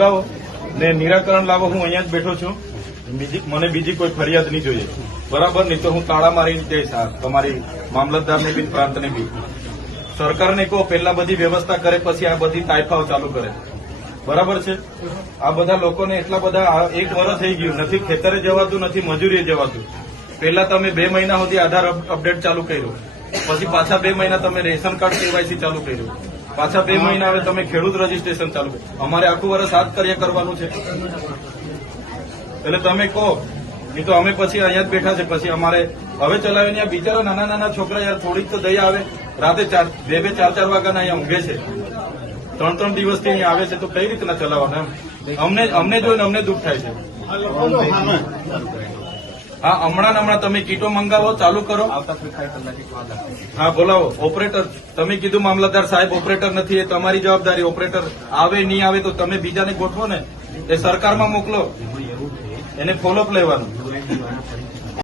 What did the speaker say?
મંગાવો ને નિરાકરણ લાવો, હું અહીંયા જ બેઠો છું. બીજી મને બીજી કોઈ ફરિયાદ નહીં જોઈએ. બરાબર? નહીં તો હું તાળા મારીને જઈશ તમારી મામલતદારને બી, પ્રાંતને બી. સરકારને કહો, પહેલા બધી વ્યવસ્થા કરે, પછી આ બધી તાઇફાઓ ચાલુ કરે. બરાબર છે? આ બધા લોકોને એટલા બધા એક વર્ષ થઈ ગયું. નથી, ખેતરે જવાતું નથી, મજૂરીએ જવાતું. પહેલા તમે બે મહિના સુધી આધાર અપ- અપડેટ ચાલુ કર્યું. પછી પાછા બે મહિના તમે રેશન કાર્ડ કેવાયસી ચાલુ કર્યું. પાછા બે મહિના હવે તમે ખેડૂત રજીસ્ટ્રેશન ચાલુ અમારે આખું વર્ષ હાથ કાર્ય કરવાનું છે. એટલે તમે કહો એ તો અમે પછી અહીંયા જ બેઠા છે. પછી અમારે હવે ચલાવીને આ બિચારા નાના નાના છોકરા યાર થોડીક તો દયા આવે. રાતે ચાર બે બે ચાર ચાર વાગ્યાના અહીંયા ઊંઘે છે. ત્રણ ત્રણ દિવસથી અહીંયા આવે છે તો કઈ રીતના ચલાવવાના એમ? અમને અમને જોઈને અમને દુઃખ થાય છે. હા હમણાં હમણાં તમે કીટો મંગાવો ચાલુ કરો. હા બોલાવો. ઓપરેટર તમે કીધું મામલતદાર સાહેબ ઓપરેટર નથી એ તમારી જવાબદારી. ઓપરેટર આવે નહીં આવે તો તમે બીજાને ગોઠવો ને. એ સરકારમાં મોકલો. એને ફોલોઅપ લેવાનું.